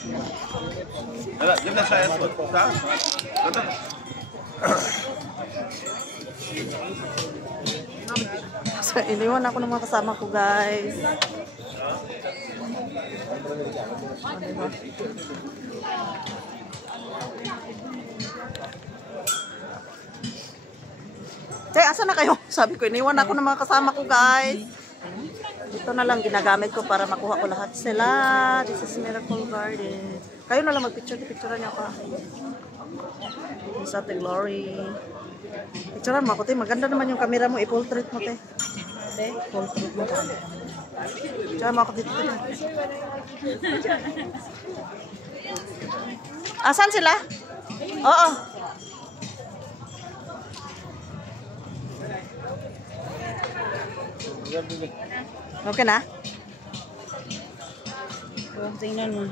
Wala, yun na saya po. Sa? Ganda. So, iniwan ako ng mga kasama ko, guys. Te, asa na kayo? Sabi ko, iniwan ako ng mga kasama ko, guys. Ito na lang ginagamit ko para makuha ko lahat sila. This is Miracle Garden. Kayo na lang mag-picture-picturean niyo ako. Sa Ate Glory. Picturean mo ako, te. Maganda naman yung camera mo. I-portrait mo, te. Te, portrait mo. Picturean mo ako dito, te. Asan sila? Oo. Okay na? Tingnan mo.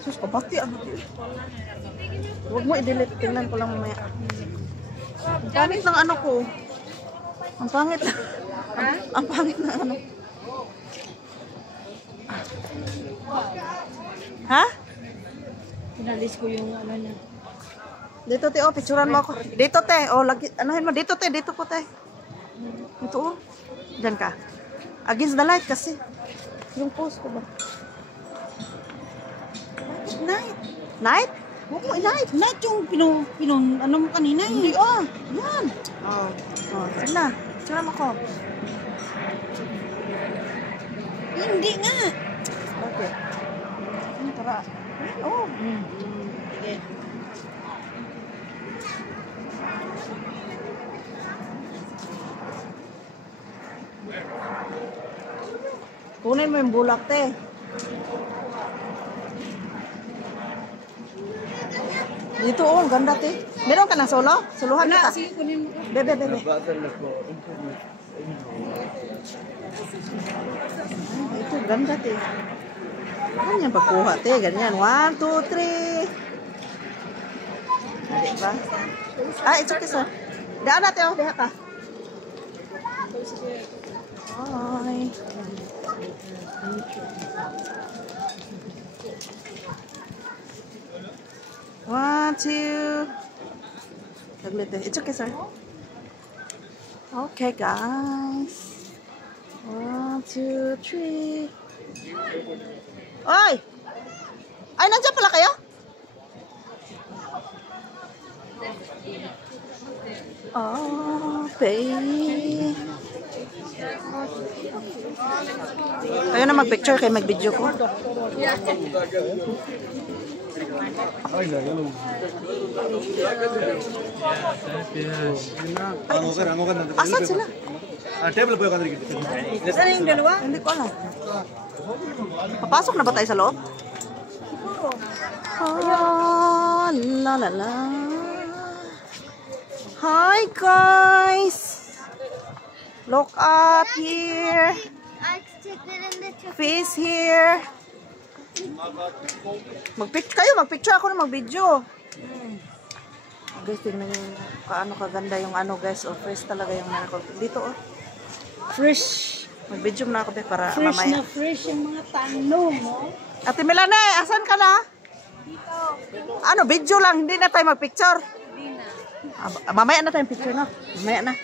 Sus, kapati ano? Huwag mo i-delete. Tingnan ko lang mamaya. Ang pangit ng ano ko. Ang pangit. Ang pangit ng ano. Ha? Pinalis ko yung ano niya. Dito, te. Oh, picturean mo ako. Dito, te. Oh, lagi. Anuhin mo. Dito, te. Dito ko, te. Ito, oh. Diyan ka. Against the light kasi. Yung post ko ba? Night. Night? Huwag mo i-night. Night yung ano mo kanina eh. Hindi, oh. Yan. Oh. Oh, sige na. Picturean mo ako. Hindi nga. Okay. Ano, tara. Oh. Sige. Kunin mo yung bulak, te. Dito, oh. Ang ganda, te. Meron ka ng solo? Suluhan Wala, kita. sige, kunin mo. Bebe, bebe. Ay, ito, ganda, te. Ganyan pagkuha, te. Ganyan. 1, 2, 3. Diba? Ah, it's okay, sir. Daan natin, oh. Diha ka. Hi. One, two. Saglit, eh. It's okay, sir. Okay, guys. 1, 2, 3. Oy! Ay, nandiyan pala kayo? Okay. Kayo na mag-picture, kayo mag-video ko. Asan sila? Table po yung kanina. Saan yung dalawa? Hindi ko alam. Papasok na ba tayo sa loob? Ah, la la la. Hi guys. Look up here. Face here. Mag-picture ako na mag-video. Guys, tingnan nyo kaano kaganda yung ano guys. Oh, fresh talaga yung Miracle. Dito oh. Fresh. Mag-video muna ako para Fresh mamaya. na fresh yung mga tanong, no? Ate Milane, asan ka na? Dito. Ano, video lang, hindi na tayo mag-picture. Hindi na. Mamaya na tayo picture, no? Mamaya na.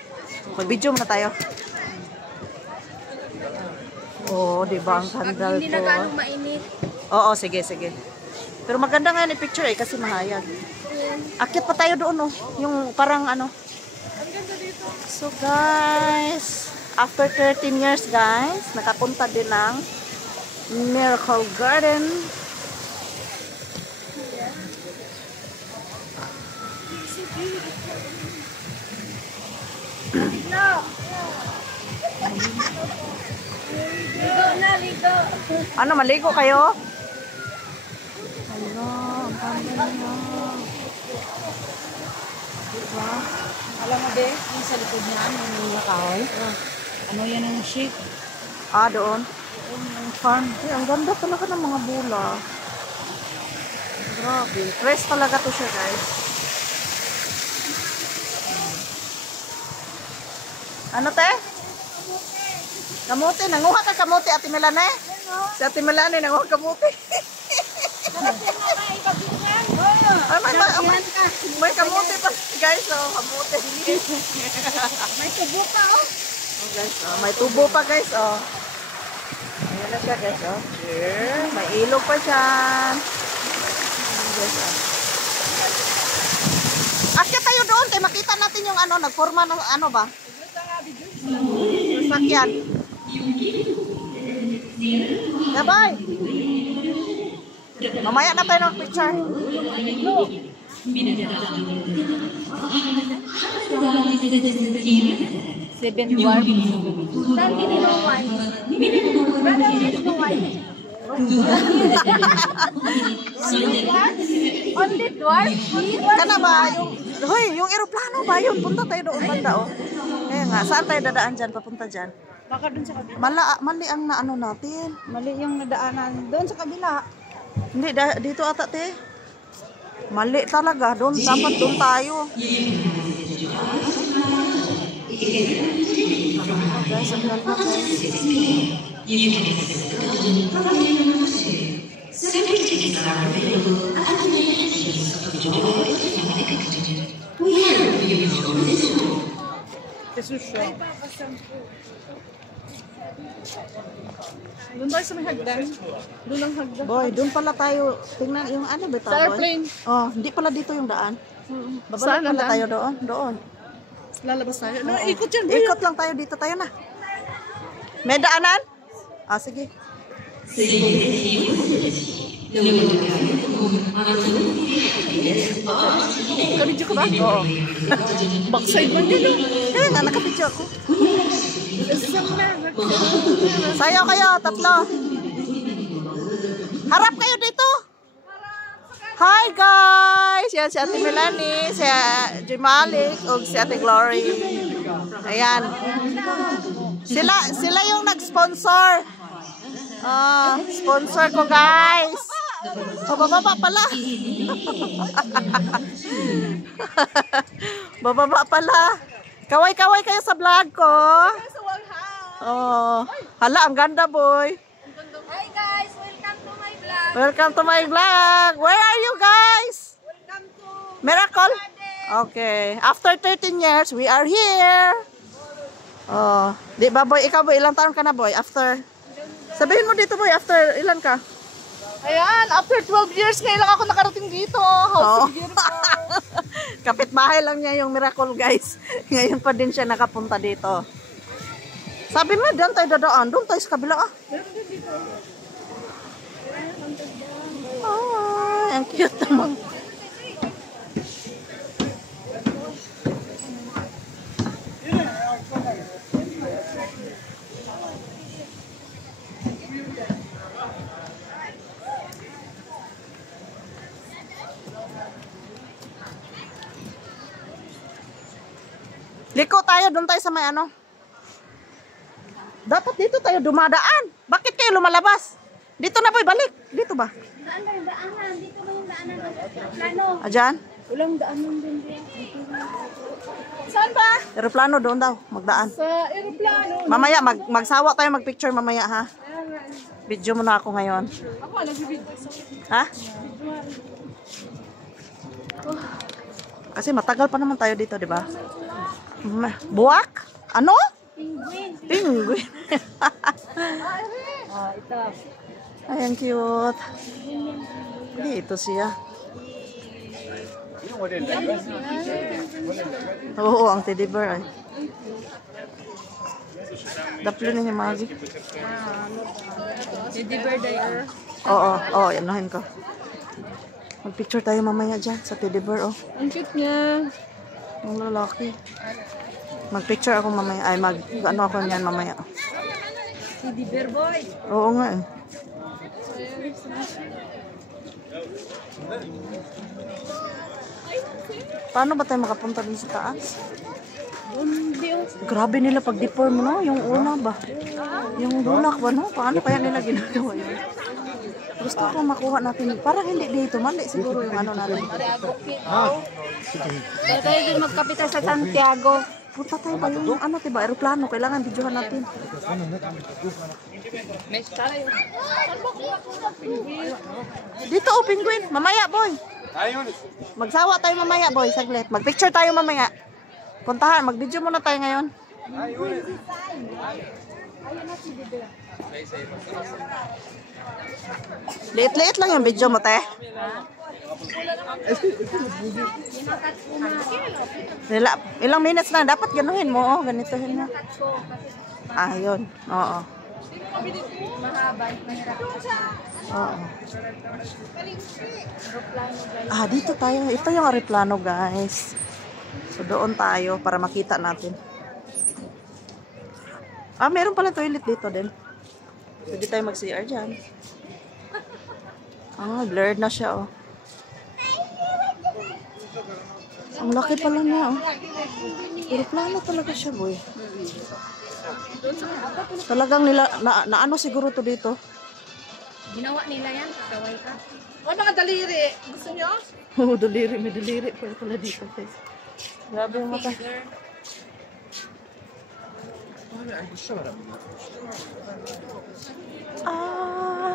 Mag-video muna tayo. Oh, di ba ang kandal Hindi ko? na gano'ng mainit. Oo, sige, sige. Pero maganda nga ni picture eh, kasi mahayag. Akit pa tayo doon, oh. Yung parang ano. Ang ganda dito. So guys, after 13 years guys, nakapunta din ng Miracle Garden. No. Ligo na, ligo. Ano, maligo kayo? Ano, ang ganda niya. Diba? Alam mo, be, yung sa likod niya, yung nakahoy. Ano yan ang shake? Ah, doon. Ang farm. Eh, ang ganda talaga ng mga bula. Grabe. Fresh talaga to siya, guys. Ano, te? Kamote. Nanguha ka kamote, Ate Milane? Si Ate Melanie nang kamuti. Ay, may kamuti pa guys, oh, kamuti. May tubo pa, oh. Oh, guys, oh, may tubo pa guys, oh. Ayan na siya guys, oh. Here, may ilog pa siya. Ayan, guys, oh. Akyat tayo doon, tayo makita natin yung ano, nagforma ng ano ba? Sakyan. Bye. Mamaya na tayo ng picture. Seven dwarf. Only dwarf? Kana ba yung hoy, yung eroplano ba yun? Punta tayo doon banda oh. Kaya nga, saan tayo dadaan dyan? Papunta dyan. Baka dun sa kabila. Mali ang naano natin. Mali yung nadaanan. Doon sa kabila. Hindi, dito ata te. Mali talaga. Doon, dapat doon tayo. Guys, ang ganda guys. Jesus siya. Doon tayo sa may hagdan. Doon ang hagdan. Boy, doon pala tayo. Tingnan yung ano ba ito, Sa airplane. Oh, hindi pala dito yung daan. Babalik Saan ang pala daan? tayo doon. Doon. Lalabas tayo. No, Oo. ikot yan. Ikot lang tayo dito. Tayo na. May daanan? Ah, sige. Kabidyo ka ba? Oo. Backside man yun. Kaya nga, nakapidyo ako. Sayo kayo, tatlo. Harap kayo dito. Hi guys! Yan si Ate Melanie, si Jimalik, o si Ate Glory. Ayan. Sila yung nag-sponsor. Sponsor ko guys. Bababa pala. Bababa pala. Kaway-kaway kayo sa vlog ko. Oh, hala, ang ganda boy. Hi guys, welcome to my vlog. Welcome to my vlog. Where are you guys? Welcome to Miracle? Okay. After 13 years, we are here. Oh, di ba boy? Ikaw boy, ilang taon ka na boy? After, sabihin mo dito boy, after ilan ka? Ayan, after 12 years ngayon lang ako nakarating dito. How Oh. beautiful. Kapitbahay lang niya yung Miracle guys. Ngayon pa din siya nakapunta dito. Sabi mo, doon tayo dadaan. Doon tayo sa kabila ah. Ay, ang cute naman. Liko tayo, doon tayo sa may ano. Dapat dito tayo dumadaan. Bakit kayo lumalabas? Dito na boy, balik. Dito ba? Saan ba yung daanan? Dito ba yung daanan ng plano? Ayan. Walang daanan din diyan. Saan ba? Aeroplano doon daw, magdaan. Sa aeroplano. Mamaya, magsawa tayo mag-picture mamaya ha. Video mo na ako ngayon. Ako, nagbibidyo. Ha? Kasi matagal pa naman tayo dito, di ba? Buwak? Ano? Penguin. Penguin. Oh, ito. Ay, ang cute. Dito siya. Oo, ang teddy bear ay. Daplo na ni Maggie. Teddy bear there. Oo, yanahin ko. Mag-picture tayo mamaya dyan sa teddy bear, oh. Ang cute niya. Ang lalaki. Mag-picture ako mamaya. Ay, ano ako niyan mamaya. Teddy bear boy. Oo nga eh. Paano ba tayo makapunta din sa taas? Grabe nila pag-deform, no? Yung una ba? Yung dunak ba, no? Paano kaya nila ginagawa yun? Gusto ko makuha natin. Parang hindi dito. Mali siguro yung ano natin. Kaya tayo din magkapital sa Santiago. Punta tayo pa yung ano, diba? Aeroplano. Kailangan videohan natin. Dito, oh, penguin. Mamaya, boy. Magsawa tayo mamaya, boy. Saglit. Magpicture tayo mamaya. Puntahan, mag-video muna tayo ngayon. Liit-liit lang yung video mo, te. Ilang minutes na. Dapat ganuhin mo. Oh. Ganitohin mo. Ah, yun. Oo. Oo. Ah, dito tayo. Ito yung aeroplano, guys. So, doon tayo para makita natin. Ah, meron pala toilet dito din. Pwede tayo mag-CR dyan. Ah, blurred na siya, oh. Ang laki pala niya, oh. Aeroplano talaga siya, boy. Talagang naano siguro to dito. Ginawa nila yan, kaway ka. O, mga daliri. Gusto nyo? Oh, daliri. May daliri pala dito, guys. Grabe yung mata.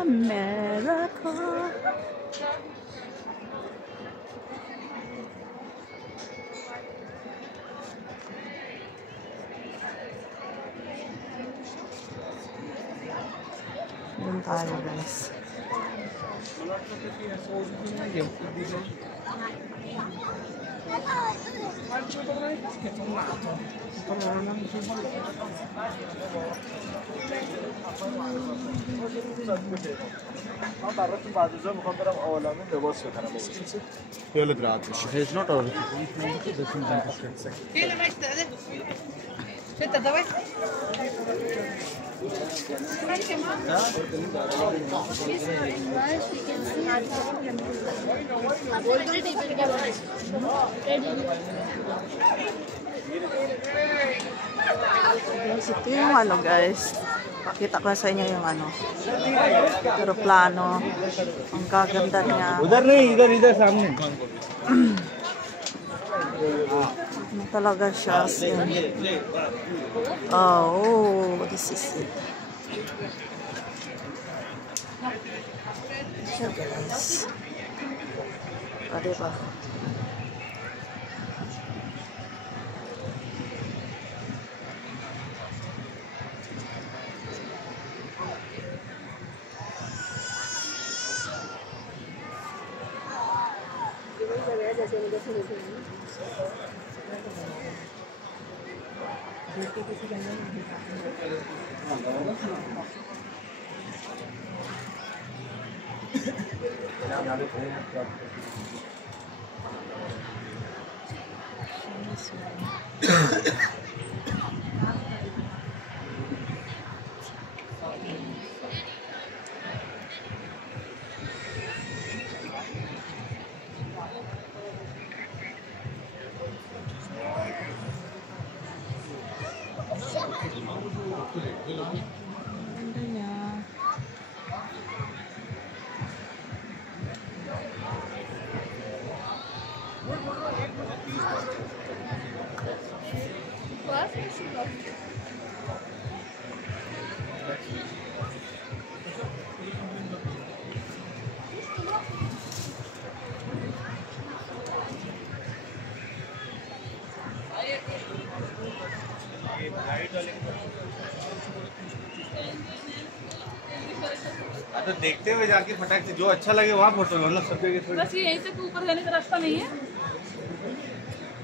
America. Doon tayo, guys. Böyle bir rahat. He's not over. Kailan ba ito? Senta, давай. Guys, ito yung ano, guys. Pakita ko sa inyo yung ano. Aeroplano. Ang gaganda niya. उधर नहीं इधर सामने Ano talaga siya. Oh, this is it. Siya, guys. O, diba? Ganda niya. तो देखते हुए जाके फटाक से जो अच्छा लगे वहाँ फोटो लो ना सब जगह बस ये यहीं तक ऊपर जाने का रास्ता नहीं है।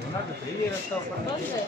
होना तो सही है रास्ता ऊपर। बस है।